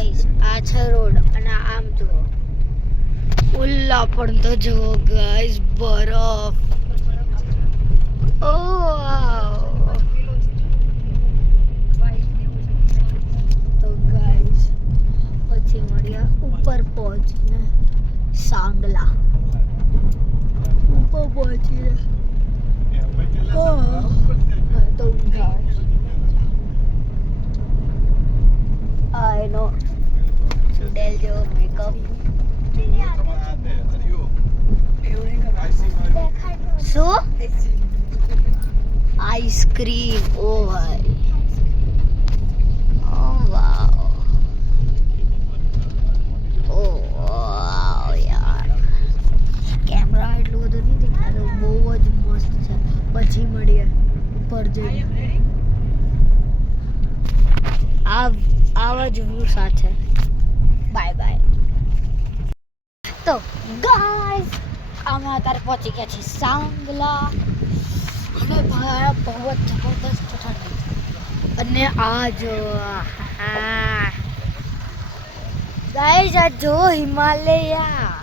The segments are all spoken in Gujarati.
ગાઈસ આ છે રોડ અને આમ જુઓ ઉલ્લા પણ તો જુઓ ગાઈસ બરફ ઓ વાવ તો ગાઈસ પછી મળ્યા ઉપર પહોંચીને સાંગલા ઉપર પહોંચીને તો guys I know. Del jo makeup. So? Ice cream. Oh my. Oh wow. Oh wow yaar. Camera એટલું બધું નહીં દેખાતો બહુ જ મસ્ત છે પછી મળીએ ઉપર જઈને આવા જ વ્યૂ સાથે બાય બાય તો ગાઈસ અમે અત્યારે પહોંચી ગયા છીએ સાંગલા અને ભાઈ બહુ જ જબરદસ્ત ઠંડી અને આ જો ગાઈસ આ જો હિમાલયા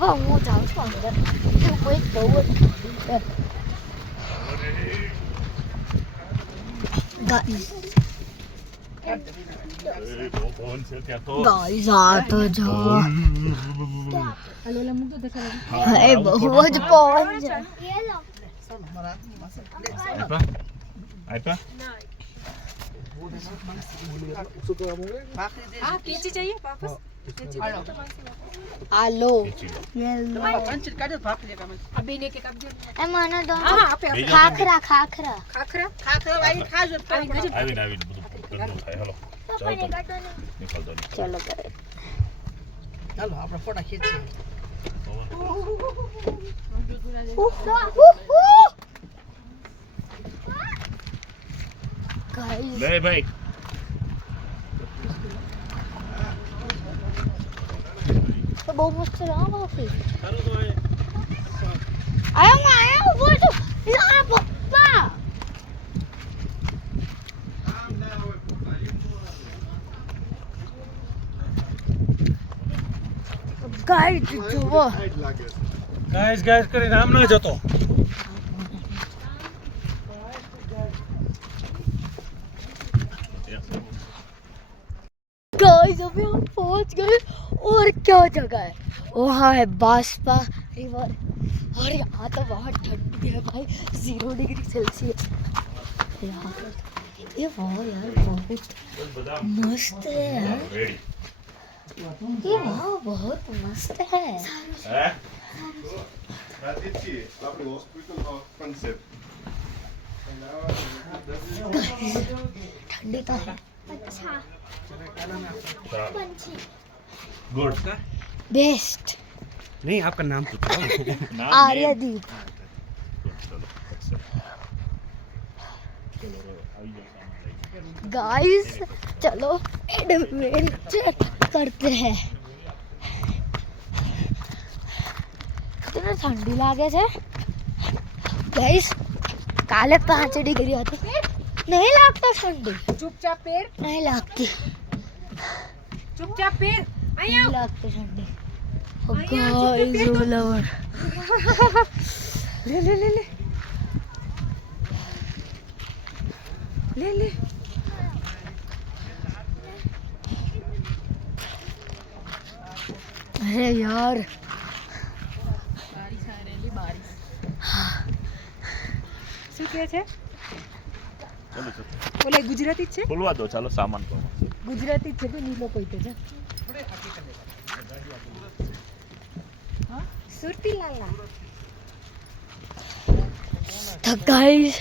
હું જાઉં છું અંદર કોઈ બહુ જ ગાઈસ આ તો જો એ બહુ જ પવન છે पीछे चाहिए वापस आलो अभी ने के कब्जे ए माना दो हां खाखरा खाखरा खाखरा खाखरा वाली खा जो आविन બધું હેલો નિકાલ દો चलो करे ચાલો આપણે ફોટા ખીચીએ गाइस લે ભાઈ तो बहुत मस्त रहा काफी आया वो तो यार पप्पा गाइस जो वो ગાઈસ કરીને આમ ન જતો गाइस अभी हम पहुंच गए और क्या जगह है वहाँ है बास्पा रिवर और यहाँ तो बहुत ठंडी है भाई 0 डिग्री सेल्सियस यार ये वाह यार बहुत मस्त है यार ये वाह बहुत मस्त है ठंडी तो है अच्छा ગુડ बेस्ट नहीं आपका नाम पूछो आर्यदीप गाइस चलो एडवेंचर करते हैं कितना ठंडी लागे छे गाइस काले 5 डिग्री હતી नहीं लगता ठंडी चुपचाप पैर नहीं लगती चुपचाप पैर नहीं लगती ठंडी गाइस रोलर ले ले ले ले ले ले अरे यार શું કહે છે ચાલો ચાલો ઓલા ગુજરાતી જ છે ખોલવા દો ચાલો સામાન તો ગુજરાતી જ છે તો નીલો કોઈ તો છે હા સુરતી લાલા So guys,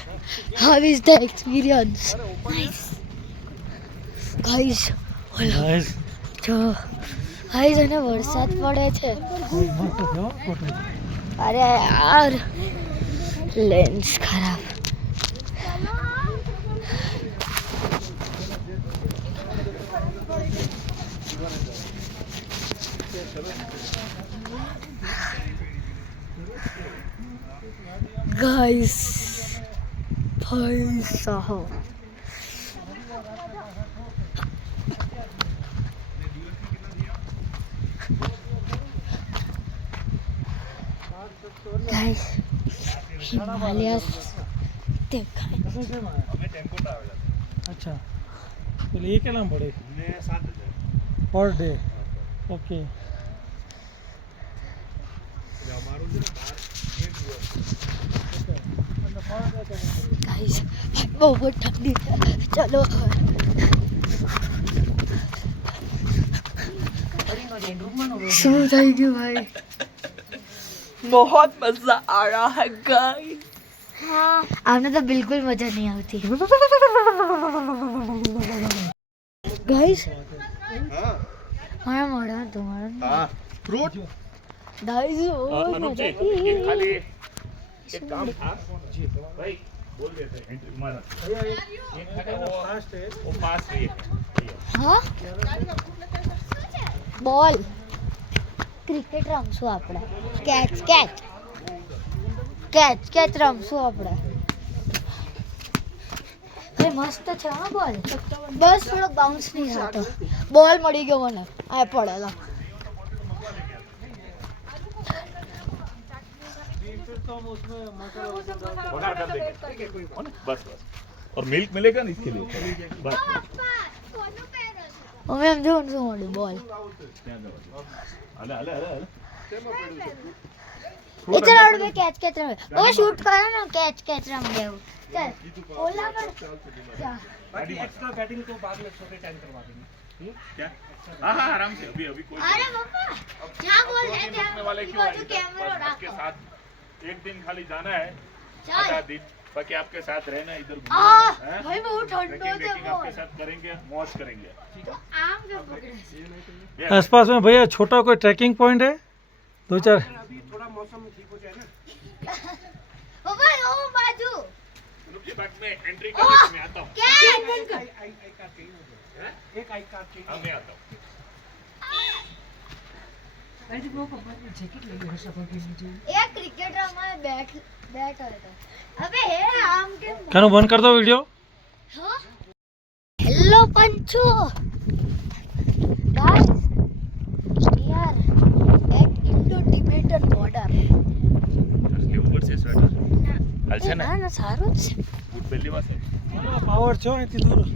how is the experience? Nice. Guys, guys જો guys અને વરસાદ પડે છે અરે યાર લેન્સ ખરાબ गाइस भाई साहब गाइस हिमालय देखा अच्छा પેલે એ કેટલા પડે પર ડે ઓકે गाइस बहुत ठंडी है चलो શું થઈ ગયું ભાઈ बहुत मजा आ रहा है गाइस हाँ आपने तो बिल्कुल मजा नहीं आती गाइस मारा मारा तुम्हारा हाँ फ्रूट गाइस अनुप जी ये खाली एक काम था भाई बोल देते हैं एंट्री मारा वो पास है हाँ बॉल ક્રિકેટ રમશું આપણે કેચ કેચ કેચ કેચ રમશું આપણે અરે મસ્ત છે હા બોલ બસ થોડો બાઉન્સ નહીં થતો બોલ મળી ગયો મને આ પડેલો बना कर देंगे बस बस और मिल्क मिलेगा ना इसके लिए बस હવે એમ જોઉં શું મળ્યું બોલ अले अले अले એ ચાલ આવડે કેચ કેચ રમે ઓ શૂટ કરો ને કેચ કેચ રમ દેવું ચાલ ઓલા પર જા बाकी एक्स्ट्रा बैटिंग तो बाद में छोटे टाइम करवा देंगे क्या हाँ हाँ आराम से अभी अभी कोई અરે પપ્પા જા બોલ દે देखने वाले क्यों आए कैमरा बस आपके રાખો साथ एक दिन खाली जाना है ચાલ आधा दिन बाकी आपके साथ रहना इधर આ घूमना है ભાઈ બહુ ઠંડો ट्रैकिंग છે वेकिंग आपके બોલ साथ करेंगे मौज करेंगे આમ કે પકડે છે आसपास में भैया छोटा कोई ट्रैकिंग पॉइंट है दो चार પપ્પા ઓ બાજુ अनुप जी बाद में एंट्री करने के मैं आता हूँ કેચ हाँ मैं आता हूँ એ ક્રિકેટ રમાય બેટ બેટ હોય તો અબે હે આમ કેમ क्या बंद कर दो वीडियो हाँ हेलो पंचो guys we are at Indo Tibetan border असली ऊपर से स्वेटर હાલશે ને ના ના સારું જ છે બૂટ પહેલી વાર છે पावर छो અહીંથી દૂર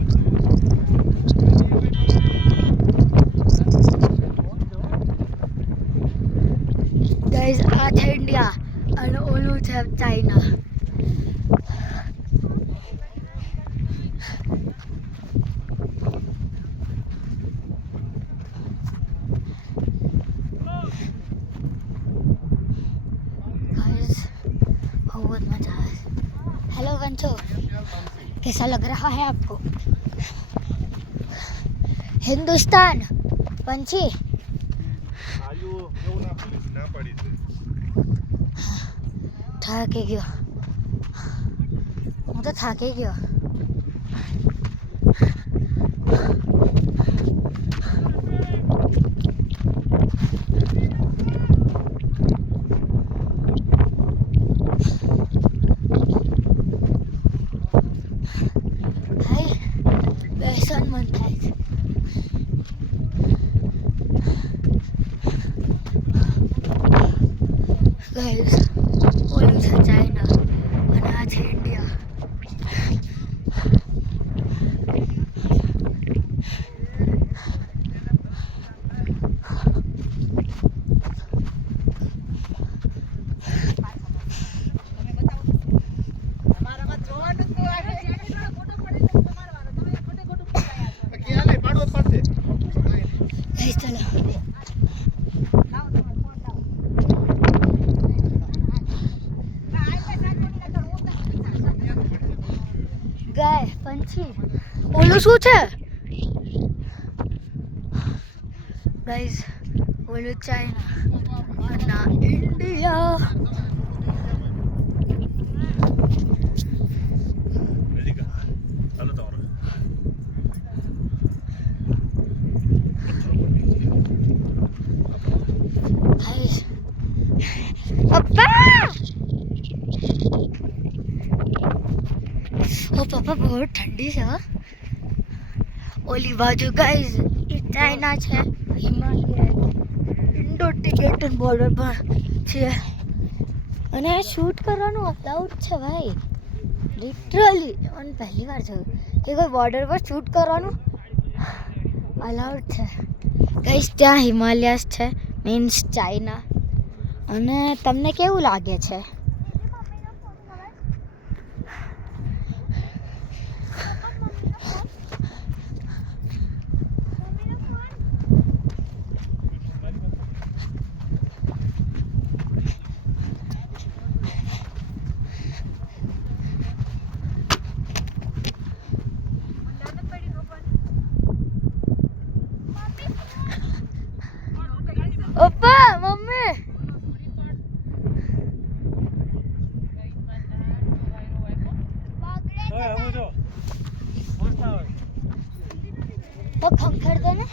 ગાઈસ આ છે ઇન્ડિયા અને ઓલું છે ચાઇના गाइस बहुत मजा है हेलो पंचो कैसा लग रहा है आपको हिंदुस्तान पंछी થાકી ગયો હું તો થાકી ગયો ભાઈ બેસન મન થાય છે ગાઈસ ઓલું છે ચાઇના અને આ છે ઇન્ડિયા ગાઈસ ચાલો ગાય પંછી ઓલું શું છે ગાઈસ ઓલું ચાઇના ના ઇન્ડિયા હાલો તમારો ગાઈસ પપ્પા पर बहुत ठंडी છે હા ઓલી બાજુ ગાઈઝ એ ચાઇના છે હિમાલય ઇન્ડો ટિબેટન બોર્ડર પર છે અને શૂટ કરવાનું અલાઉડ છે ભાઈ લિટરલી અને પહેલી વાર જોયું કે કોઈ બોર્ડર પર શૂટ કરવાનું અલાઉડ છે ગાઈઝ ત્યાં હિમાલયસ છે મીન્સ ચાઇના અને તમને કેવું લાગે છે પપ્પા મમ્મી તો ખંખર દે ને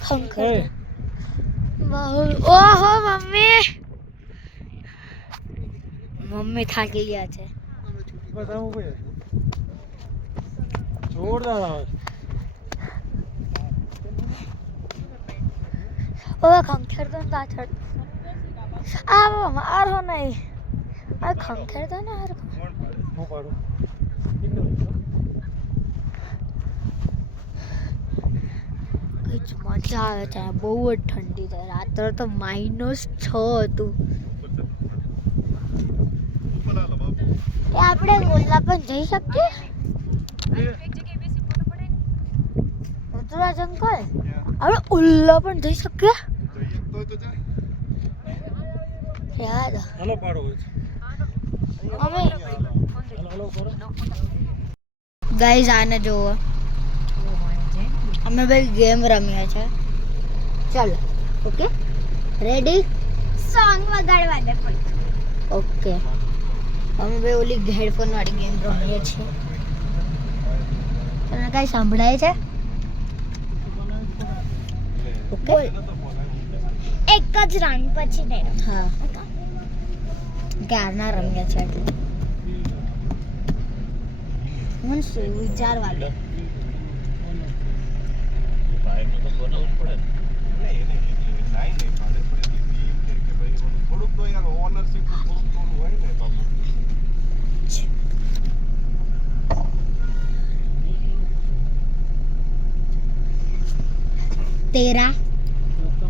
ખંખર દે ઓહો મમ્મી મમ્મી થાકી ગયા છે જોરદાર આવે ઓહ ખંખેર દો ને પાછળ આવો મારો નહીં આ ખંખેર દો ને હાર હું પાડું કઈ જ મજા આવે છે બહુ જ ઠંડી છે રાત્રે તો -6 હતું એ આપણે ઓલા પણ જઈ શકીએ રુદ્રાજ અંકલ આપણે ઓલા પણ જઈ શકીએ યાર હાલો પાડો અમે ગાઈઝ આને જોવો અમે ભાઈ ગેમ રમ્યા છે ચાલો ઓકે રેડી સોંગ વગાડવા દે ઓકે અમે ભાઈ ઓલી હેડફોન વાળી ગેમ રમીએ છીએ તમને કાંઈ સંભળાય છે ઓકે એક જ રન પછી નહીં હા ક્યારના રમ્યા છે એટલે મને શું વિચારવા દે तेरा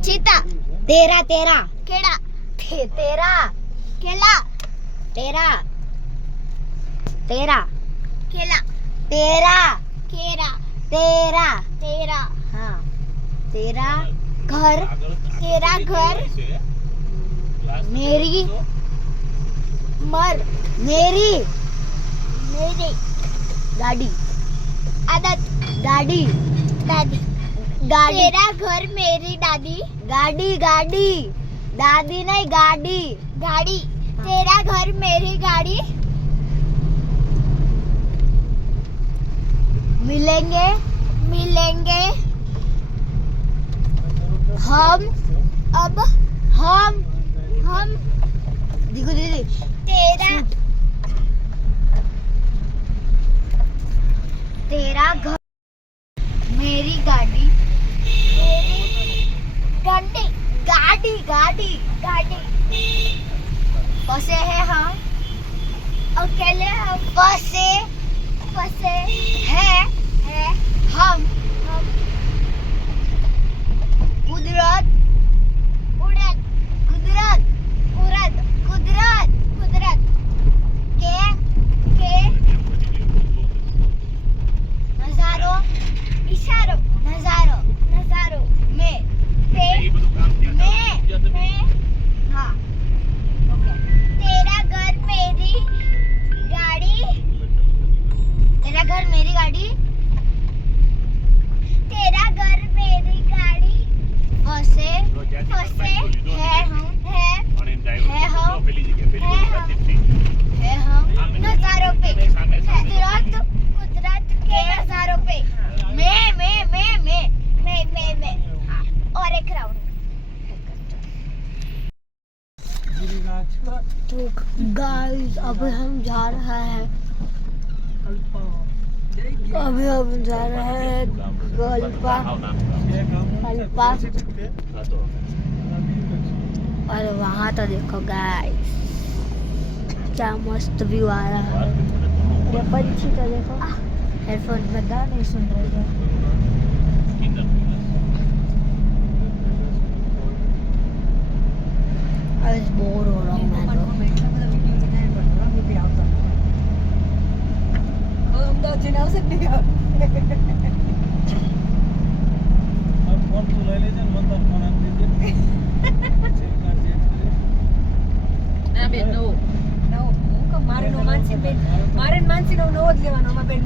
चीता तेरा तेरा केड़ा तेरा केला तेरा तेरा केला तेरा केरा तेरा तेरा हाँ तेरा घर मेरी मेरी गाड़ी आदत गाड़ी दादी तेरा घर मेरी दादी गाड़ी दादी नहीं गाड़ी तेरा घर मेरी गाड़ी मिलेंगे हम देखो दीदी तेरा घर मेरी गाड़ी फंसे हैं हम अकेले हम फंसे हैं हम कुदरत के नजारों में हाँ तेरा घर मेरी गाड़ी तेरा घर मेरी गाड़ी फंसे हैं हम नजारों पे कुदरत के नजारों पे मैं और एक राउंड तो गाइस अब हम जा रहे हैं अभी हम जा रहे हैं कल्पा कल्पा और वहाँ तो देखो गाइस क्या मस्त व्यू आ रहा है। ये पंछी तो देखो हेडफोन में गाने सुन रहे हैं। आज बोर हो रहा हूँ मैं तो।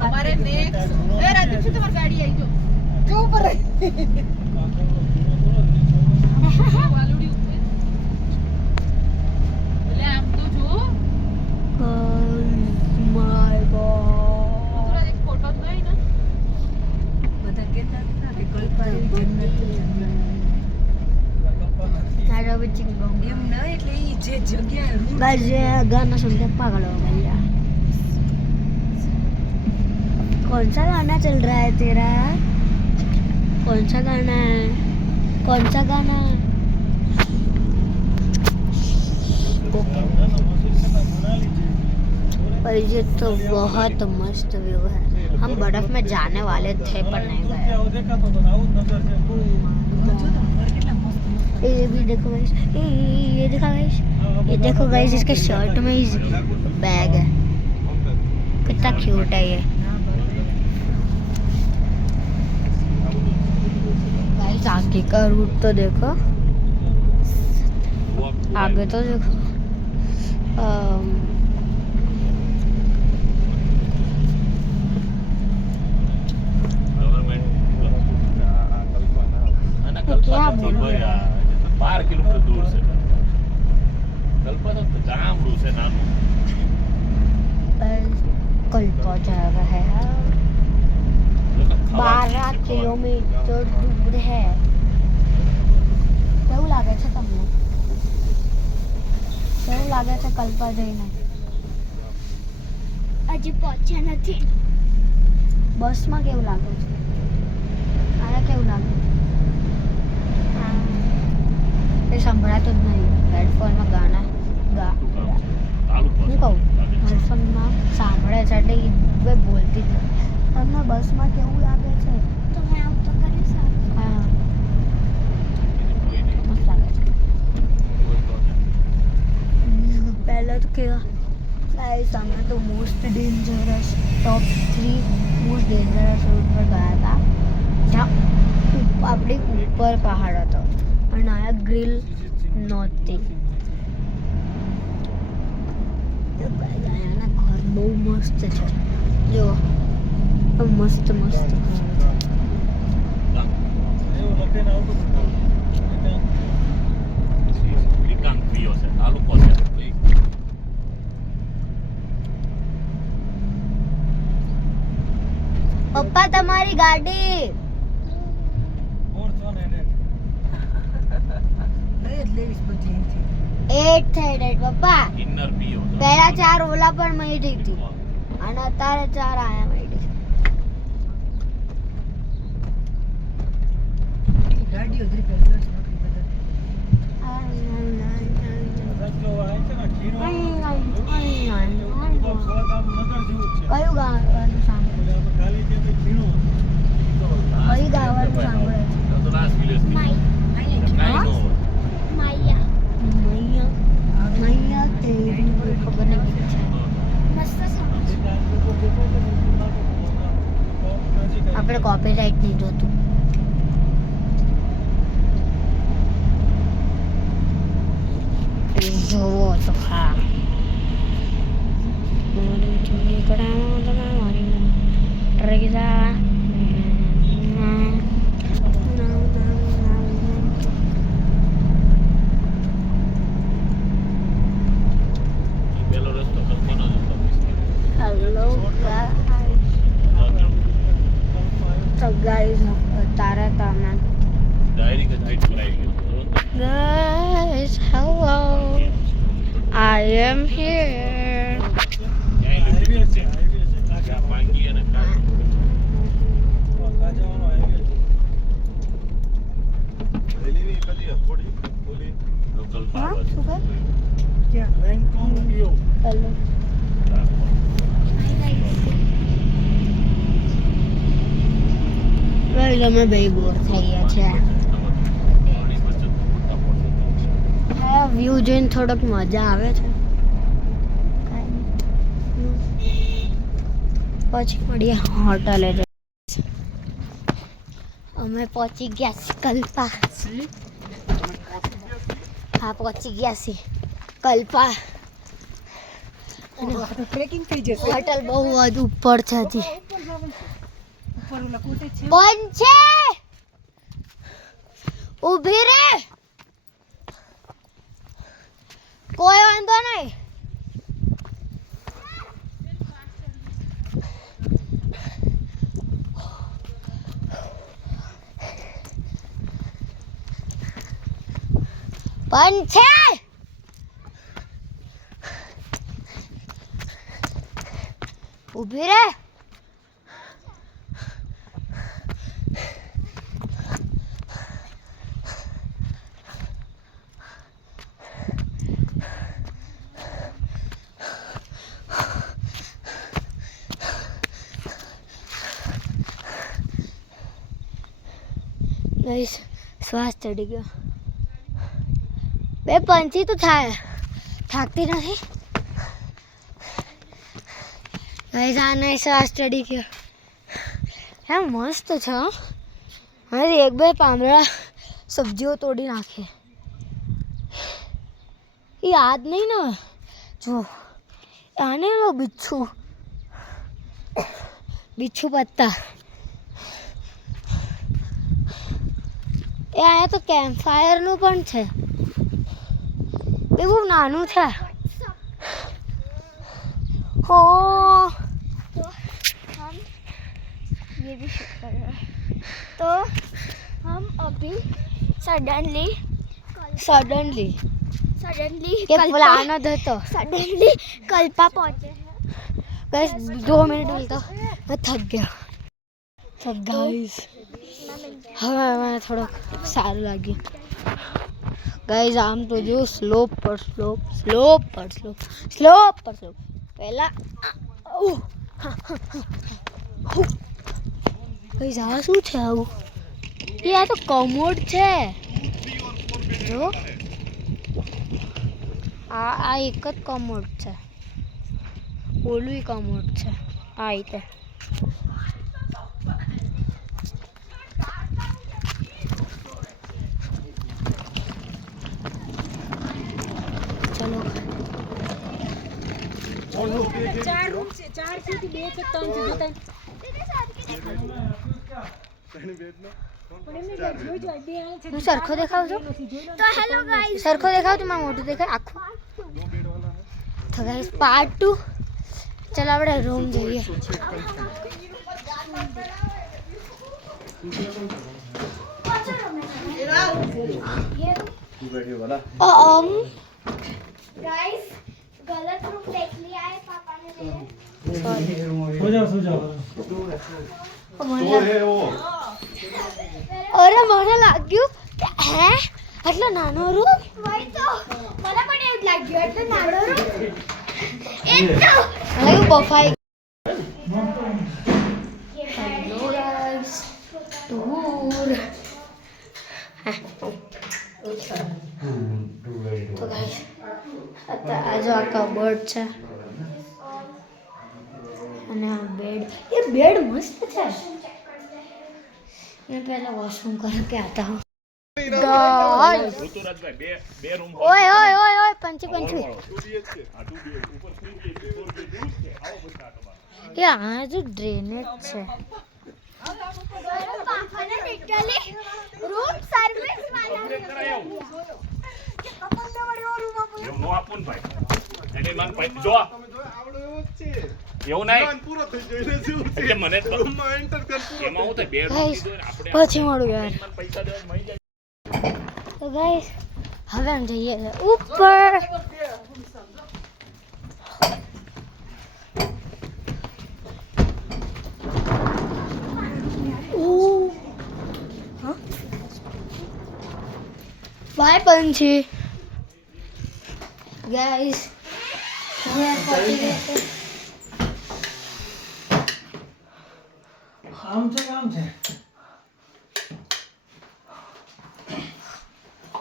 અમારે next એ રાજુ શું તમારી ગાડી આવી જો જો ઉપર વાલુડી ઉપર એટલે આમ તો જો माय गॉड થોડા એક ફોટો તો હે ને सारा बच्चे गाइस ये गाना सुन के पागल हो गए यार। कौन सा गाना चल रहा है तेरा? कौन सा गाना है? कौन सा गाना है? और ये तो बहुत मस्त व्यू है। हम बर्फ में जाने वाले थे पर नहीं गए। ये भी देखो गाइस, ये देखो गाइस, ये देखो गाइस इसके शर्ट में ही बैग है। कितना क्यूट है ये। गाइस आगे का रूट तो देखो, आगे तो देखो क्या बोल रहे हो? 12 કિલોમીટર દૂર છે કલ્પા તો ગામડું છે નાનું कल्पा जा रहा है 12 કિલોમીટર દૂર है। કેવું લાગે છે તમને? કેવું લાગે છે કલ્પા જઈને? હજી પહોંચ્યા નથી। બસમાં કેવું લાગે છે? આને કેવું લાગે? એ સંભળાતું જ નહીં હેડફોનમાં ગાના હું કહું હેડફોનમાં સાંભળે છે એટલે એ બોલતી જ નહીં। તમને બસમાં કેવું લાગે છે? તમે આવું તો કરી શકો। હા મસ્ત લાગે છે। પહેલાં તો કેવા ગાઈસ અમે તો મોસ્ટ ડેન્જરસ ટોપ 3 મોસ્ટ ડેન્જરસ રૂટ પર ગયા હતા જ્યાં આપણી ઉપર પહાડ હતો અને આ ગ્રીલ નહોતી। અહીંયાના ઘર બહુ મસ્ત છે જો મસ્ત મસ્ત ઘર છે। ગામ પીયો છે તાલુકો છે પપ્પા તમારી ગાડી 8 થઈ પપ્પા। ઇનર પીયો પહેલા 4 ઓલા પણ મળી હતી અને અત્યારે 4 આયા મળી છે। ગાડીઓ કયું ગાવાનું સાંભળે? કયું ગાવાનું સાંભળે? તો લાસ્ટ વિલેજ મૈયા તેરી ખબર નહીં છે। આપણે કોપીરાઇટ નહીં જોતું। જોવો તો હા પેલો રસ્તો કલ્પનો જ હતો હેલો તો ગાઈસ તારા તમે ડાયરી કે હાઈટ પર આવી ગયો guys hello I am here ક્યાંય લીધી છે શું કહે क्या હેલો ભાઈ અમે બે બોર થઈ ગયા છે હા વ્યૂ જોઈને થોડોક મજા આવે છે પછી મળીએ હોટલે અમે પહોંચી ગયા છીએ કલ્પા હા પહોંચી ગયા છીએ કલ્પા અને ટ્રેકિંગ થઈ જશે હોટલ બહુ જ ઉપર છે હજી ઉપર ઓલા કોટેજ છે બંધ છે ઊભી રે કોઈ વાંધો નહીં બંધ છે ઊભી રે ગાઈસ શ્વાસ ચડી ગયો બે પંછી તો થાય થાકતી નથી ગાઈસ આને શ્વાસ ચડી ગયો હે મસ્ત છે હો હવે એક બે પાંદડા સબ્જીઓ તોડી નાખે એ યાદ નહીં ને જો આને લો બિચ્છુ પત્તા એ આ તો કેમ્પ ફાયરનું પણ છે એ બહુ નાનું છે हो तो हम ये भी शूट कर रहे हैं तो हम अभी सडनली ये प्लान હતો सडनली कल्पा पहुंचे हैं गाइस 2 मिनट मिलता मैं थक गया तो गाइस હવે મને થોડોક સારું લાગ્યું ગાઈસ આમ તો જો સ્લોપ પર સ્લોપ પહેલા ગાઈસ આ શું છે આવું એ આ તો કમોડ છે જો આ એક જ કમોડ છે ઓલું કમોડ છે આ રીતે ચલો 4 રૂમ છે 4 થી 2 કે 3 છે જોતા હું સરખો દેખાવ છું તો હેલો ગાઈસ સરખો દેખાવ તો મારું મોઢું દેખાય આખું તો ગાઈસ પાર્ટ 2 ચલો આપણે રૂમ જઈએ गाइस गलत रूम देख लिया है पापा ने मेरे सो जाओ अरे મને લાગ્યું કે હે આટલો નાનો રૂમ વઈ તો મને પણ એવું લાગ્યું એટલે નાનો રૂમ એ તો લાગ્યું બફાઈ હેલો ગાઈસ ટૂર તો ગાઈસ આ જો આ કબોર્ડ છે અને આ બેડ એ બેડ મસ્ત છે मैं पहले वॉशरूम करके आता हूँ ઋતુરાજભાઈ બે રૂમ ओए ओए ओए ओए पंची पंची ये आ जो ड्रेनेज છે रूम सर्विस वाला એવું નો આપું ને ભાઈ એને માન પાઈ જો એવું નહીં પૂરો થઈ જાય એટલે મને તો એમાં હું તો બે રૂમ કીધું ને આપણે પછી મળું યાર પૈસા દેવા મળી જાય તો ગાઈસ હવે हम જઈએ છે ઉપર બાય पंछी ગાઈસ હવે પહોંચી ગયા છે. આમ છે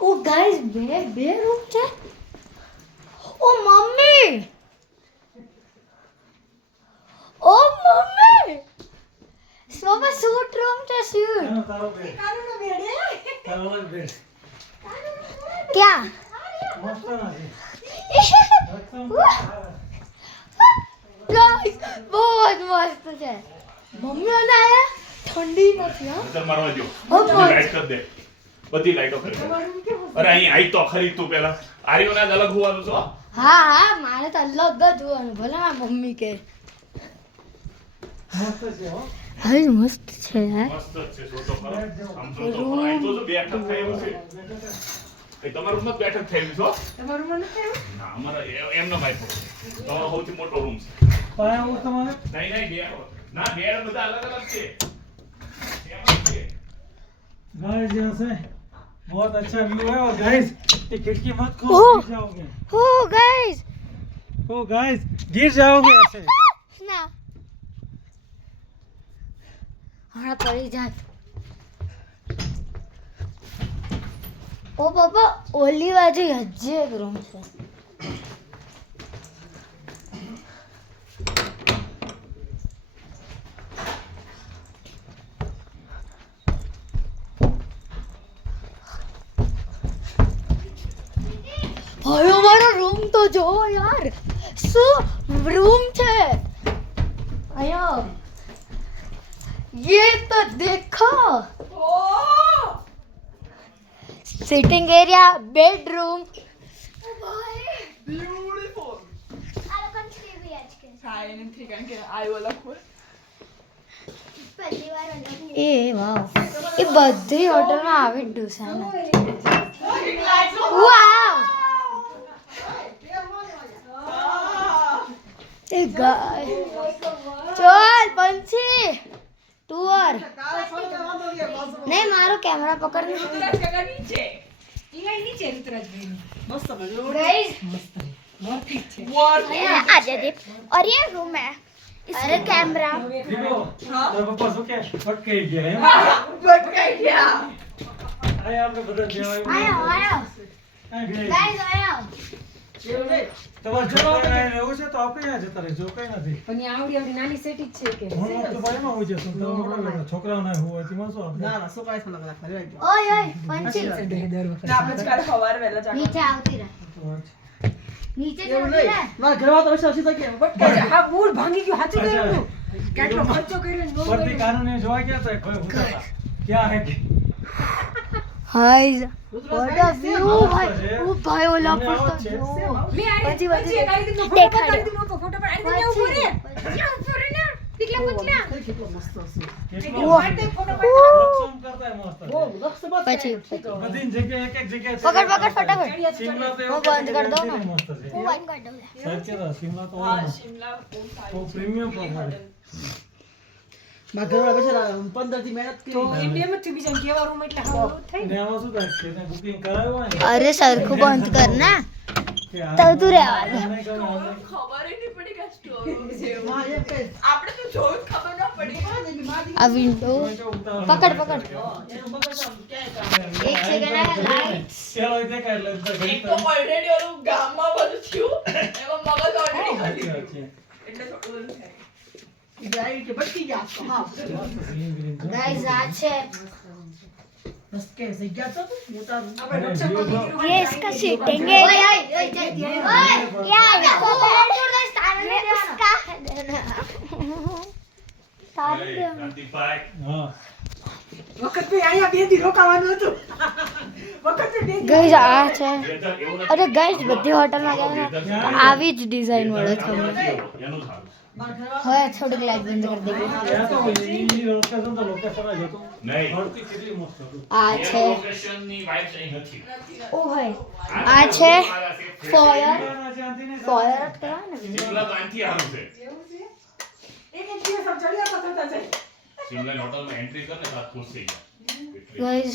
ઓ ગાઈસ બે રૂમ છે. ઓ મમ્મી સોફા સૂટ રૂમ છે સૂટ એનો તારો બેડ તારો અલગ બેડ ક્યાં મસ્ત નથી ગાઈસ બહુ જ મસ્ત છે. મમ્મી અને આયા ઠંડી નથી હા. નજર મારવા જો ઓ બધી લાઈટ કરી દે બધી લાઈટો કરી દે અરે અહીં આઈ તો ખરી તું પેલા આર્યોના જ અલગ હોવાનું છો હા મારે તો અલગ જ હોવાનું ભલે મારી મમ્મી કે મસ્ત છે હો હવે મસ્ત છે યાર. મસ્ત જ છે શોધો ખરો આમ તો આઈ તો જો બેઠક થઈ એવું છે એ તમારું રૂમ જ બેઠક થઈ એવી છો તમારું મને થયું ના અમારા એમનો બાઈક તમારો સૌથી મોટો રૂમ છે પાયા હું તમારે નહીં બે ના બે બધા અલગ અલગ છે એમ જ છે गाइस यहाँ से बहुत अच्छा व्यू है और गाइस ये खिड़की मत खोलो ओह! गिर जाओगे ઓ ગાઈસ ओ गाइस गिर जाओगे ऐसे ના હમણાં પડી જાત. ઓ પપ્પા ઓલી બાજુ હજી એક રૂમ છે. ભાઈ અમારો રૂમ તો જો યાર શું રૂમ છે અહીંયા. ये तो देखो सिटिंग एरिया बेडरूम એ વાવ એ બધી હોટલમાં આવી જ ઢોસા વાવ એ ગાય ચલ પંછી ટુર નહીં મારો કેમેરા પકડ आदित्य और ये रूम है अरे कैमरा देखो तेरे पापा सो क्या फट के गया है आए आपने बदल दिया आया आया कहाँ गए गाइस आया તમારે જો કાંઈ એવું છે તો આપણે અહીંયા જતા રહીશું કઈ નથી પણ આવડી આવડી નાની સેટી જ છે કે હું તો બાઈમાં હોઈ જશું તો આપણે છોકરાઓને હોય તેમાં શું આપણે ओए ओए पंची नीचे આવતી રહે નીચે જતી રહે હા મૂળ ભાંગી ગયું સાચું અચ્છા. કર્યું કેટલો ખર્ચો કર્યો ને બહુ પડતી કારણે જોવા ગયા હતા કોઈ હોતા હતા क्या है कि हाय व्हाट अ व्यू भाई ओ भाई ओला पर तो છે. જો મે આ પછી પછી એક આવી દીધો દેખાડ્યો. ફોટો પાડી દીધો ફોટો પર આઈ દીધો ઉપર રે ક્યાં ઉપર રે ને દીકલા પતલા કેટલો પાડે ફોટો પાડ રક્ષણ કરતા है मस्त પછી બધી જગ્યાએ એક એક જગ્યાએ પકડ પકડ ફટાફટ शिमला तो वो बंद कर दो ना। मस्त है હું બંધ કરી દઉં सर के था शिमला तो और मस्त वो प्रीमियम प्रॉपर्टी તો ઇન્ડિયામાં થી બીજા કેવા રૂમ એટલે હાવ થઈ ने आवाज उधर से ने बुकिंग करायो है અરે સરખું બંધ કર ના कि તો તું રહેવા દે नहीं करो આ વિન્ડો પકડ પકડ એક સેકન્ડ આ લાઈટ चलो इधर कर ले इधर એક તો ઓલરેડી ઓલું ગામમાં બધું થયું એમાં મગજ ઓલરેડી अच्छी अच्छी એટલે થોડું ઓલું થાય ગાઈસ આ છે ये इसका सीटिंग है यार ક્રાંતિભાઈ हां વખત પે આયા બે દી રોકાવાનું હતું વખત પે બે ગાઈસ આ છે એવું નથી અરે ગાઈસ બધી હોટલમાં ગયા ને તો આવી જ ડિઝાઇન મળે છે અમને. એનું સારું હવે થોડીક લાઈટ બંધ કરી દેવી या तो ये लोकेशन तो लोकेशन है जो तो નહીં धरती कितनी मस्त है આ એ છે લોકેશનની વાઇબ્સ અહીં નથી ઓ ભાઈ આ છે ફોયર ना जानती नहीं ફોયર જ કહેવાય ને શિમલા તો અહીંથી સારું છે એક એક દિવસ આમ ચડ્યા થતા જાય શિમલા હોટલમાં એન્ટ્રી કરીને સાત ખુશ થઈ જાય ગાઈસ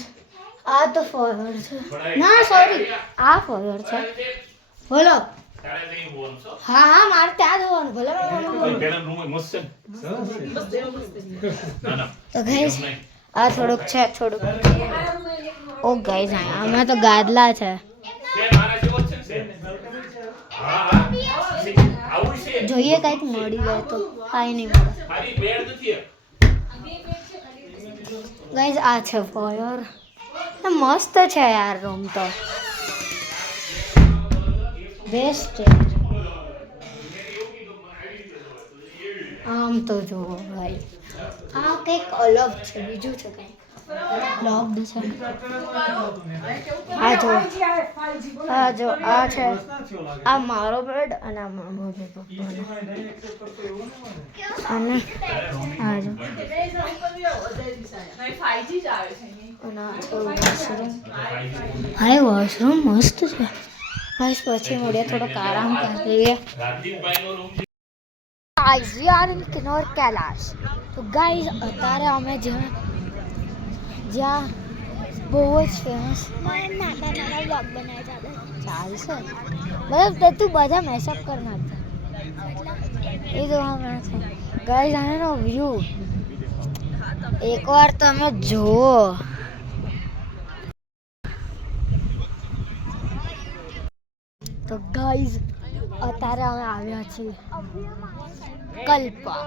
આ તો ફોયર છે પણ ના સોરી આ ફોયર છે બોલો. તારે જઈને બોલવાનું છો હા મારે ત્યાં જવાનું ભલે. પેલા રૂમ મસ્ત છે ને? ના ના તો ગાઈસ એમ નહીં. આ થોડુંક છે થોડુંક. ઓ ગાઈસ આમાં તો ગાદલા છે. છે મારા જેવો જ છે ને? હા હા આવું છે જોઈએ કઈક મળી જાય તો. કાંઈ નહીં મળે. મારી બેડ નથી ગાઈસ આ છે ફોયર. મસ્ત છે યાર રૂમ તો. બેસ્ટ છે. આમ તો જુઓ ભાઈ આ કંઈક અલગ છે બીજું છે કંઈક લોક્ડ છે. આ જો આ છે આ મારો બેડ અને આ મારો બેડ અને આ જો નહીં 5G જ આવે છે નહીં. અને આ છે વોશરૂમ. હા વોશરૂમ મસ્ત છે. બસ પછી મળીએ થોડોક આરામ કરી લઈએ. રાજદીપભાઈનો રૂમ છે guys we are in Kinnaur Kailash. તો ગાઈઝ અત્યારે અમે જ્યાં બહુ જ ફેમસ નાના બ્લોગ બનાવ્યા ચાલશે મતલબ તું બધા મેસઅપ કર નાખતા એ જોવા મળે છે. ગાઈઝ આનો વ્યૂ એકવાર તમે જુઓ. તો ગાઈઝ અત્યારે અમે આવ્યા છીએ કલ્પા.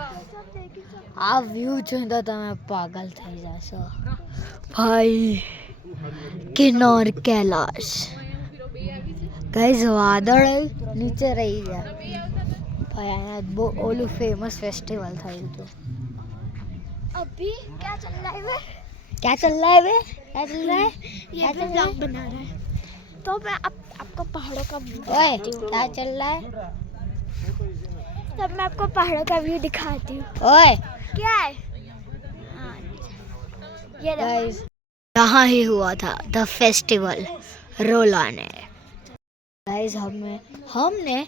આ વ્યૂ જોઈને તો તમે પાગલ થઈ જશો ભાઈ. કિન્નોર કૈલાશ ગાઈઝ વાદળ નીચે રહી ગયા ભાઈ. અહીંયા બહુ ઓલું ફેમસ ફેસ્ટિવલ થયું હતું. अभी क्या चल रहा है क्या चल रहा है क्या चल रहा है ये भी ब्लॉग बना रहा है तो मैं आपको पहाड़ों का व्यू ओए क्या चल रहा है तब मैं आपको पहाड़ों का व्यू दिखाती हूँ. ओए क्या है ये गाइस यहाँ ही हुआ था द फेस्टिवल रोलाने. गाइस हमने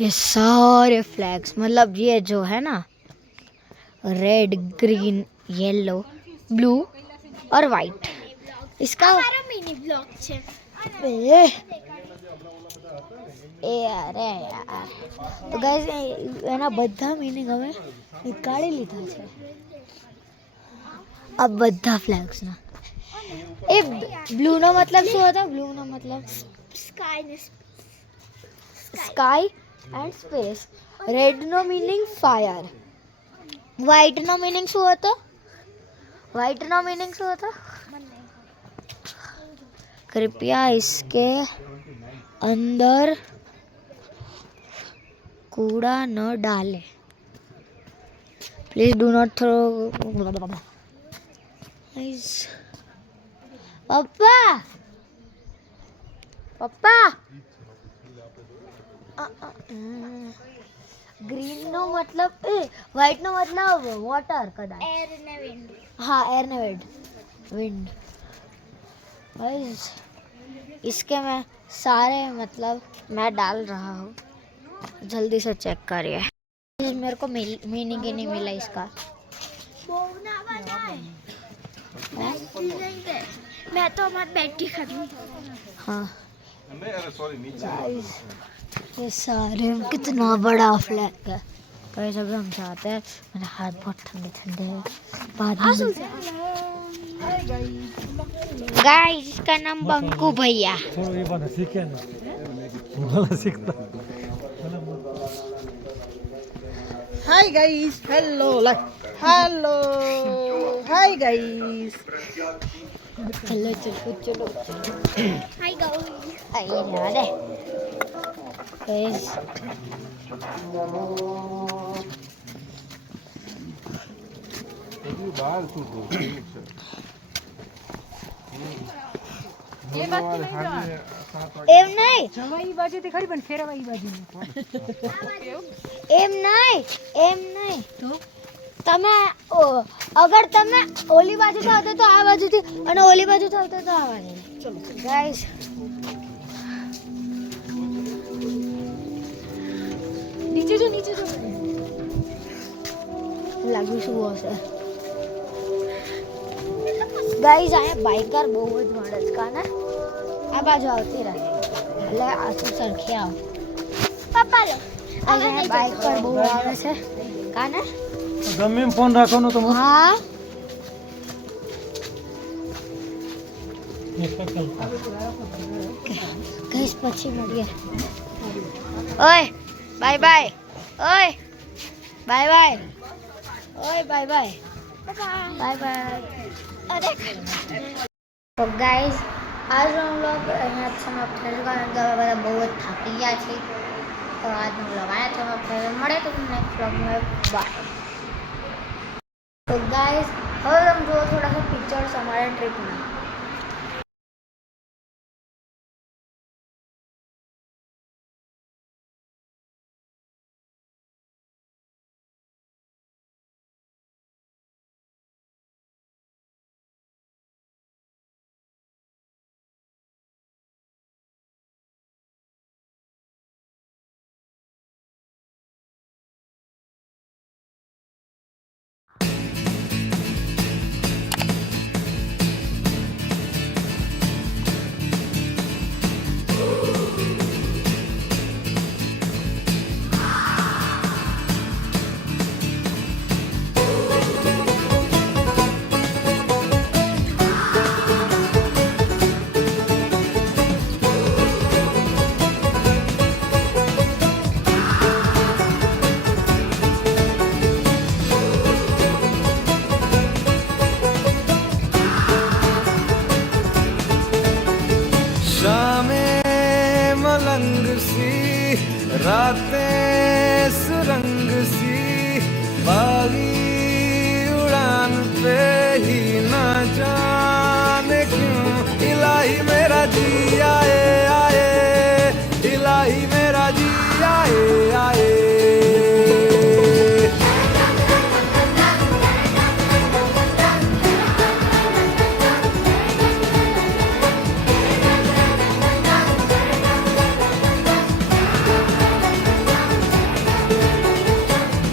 ये सारे फ्लैग्स मतलब ये जो है ना रेड ग्रीन येलो ब्लू और वाइट इसका हमारा मिनी ब्लॉग છે. એ અરે યાર તો ગાઈસ એના બધા મીનિંગ અમે નીકાળી લીધા છે આ બધા ફ્લેગ્સ ના. એ બ્લુ નો મતલબ શું હતો? બ્લુ નો મતલબ સ્કાય એન્ડ સ્પેસ. રેડ નો મીનિંગ ફાયર. व्हाइट નો मीनिंग શું હતો? व्हाइट નો मीनिंग શું હતો? कृपया इसके अंदर कूड़ा न डालें. Please do not throw. पप्पा पप्पा ग्रीन નો मतलब व्हाइट નો मतलब वाटर कदाच एयर ने विंड. हाँ एयर ने विंड. गाइस इसके मैं सारे मतलब मैं डाल रहा हूँ जल्दी से चेक करिए. मेरे को मीनिंग ही नहीं मिला इसका. मैं तो मत बैठी खड़ी. हाँ गाइस ये सारे कितना बड़ा फ्लैग है. गाइस अभी हम जाते हैं. मेरे हाथ बहुत ठंडे ठंडे हैं. बाद में गाइस इसका नाम बंकू भैया. चलो ये बना सीखे ना बोला सीखता. Hi guys hello hello hi guys चलो चलो चलो हाय गाइस. आई यार गाइस એમ નહીં જવા ઈ બાજુથી ખરી પણ ફેરવા ઈ બાજુ એમ નહીં તો તમે અગર તમે ઓલી બાજુથી આવતો તો આ બાજુથી અને ઓલી બાજુથી આવતો તો આ બાજુ. ચલો ગાઈસ નીચે જો લાગુ શું હશે. ગાઈસ અહીંયા બાઇકર બહુ જ મળે છે કાને આ બાજુ આવતી રહે એટલે આ તો સરખી આવ પપ્પા લો અહીંયા બાઈક પર બહુ આવે છે કાને ગમે એમ ફોન રાખવાનો તો હા ગઈસ પછી મળીએ ઓય બાય બાય ઓય બાય બાય ઓય બાય બાય બાય બાય તો ગાઈઝ આજનો વ્લોગ અહીંયા સમાપ્ત થઈ ગયો કારણ કે હવે બધા બહુ જ થાકી ગયા છે તો આજનો વ્લોગ અહીંયા સમાપ્ત થઈ ગયો મળે તો નેક્સ્ટ વ્લોગમાં બાય तो गाइस હવે हम जो थोड़ा सा पिक्चर्स हमारे ट्रिप में मलंग सी रातें सुरंग सी बागी उड़ान पे ही ना जाने क्यों इलाही मेरा जी आए आए इलाही मेरा जी आए आए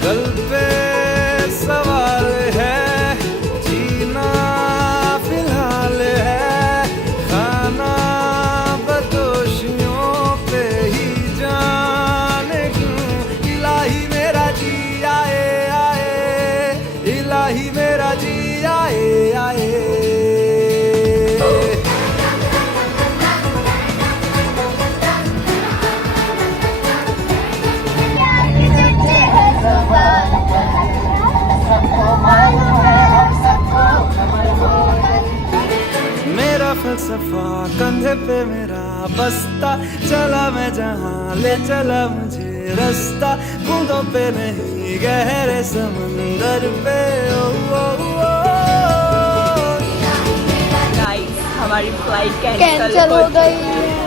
गल पे सवाल है जीना फिलहाल है खाना बदोशियों पे ही जाने क्यों इलाही मेरा जी आए आए इलाही मेरा जी आए आए मेरा फलसफा कंधे पे मेरा बस्ता चला मैं जहाँ ले चला मुझे रास्ता बूंदों पे नहीं गहरे समंदर पे ओ, ओ, ओ, गाइस हमारी फ्लाइट कैंसिल हो गई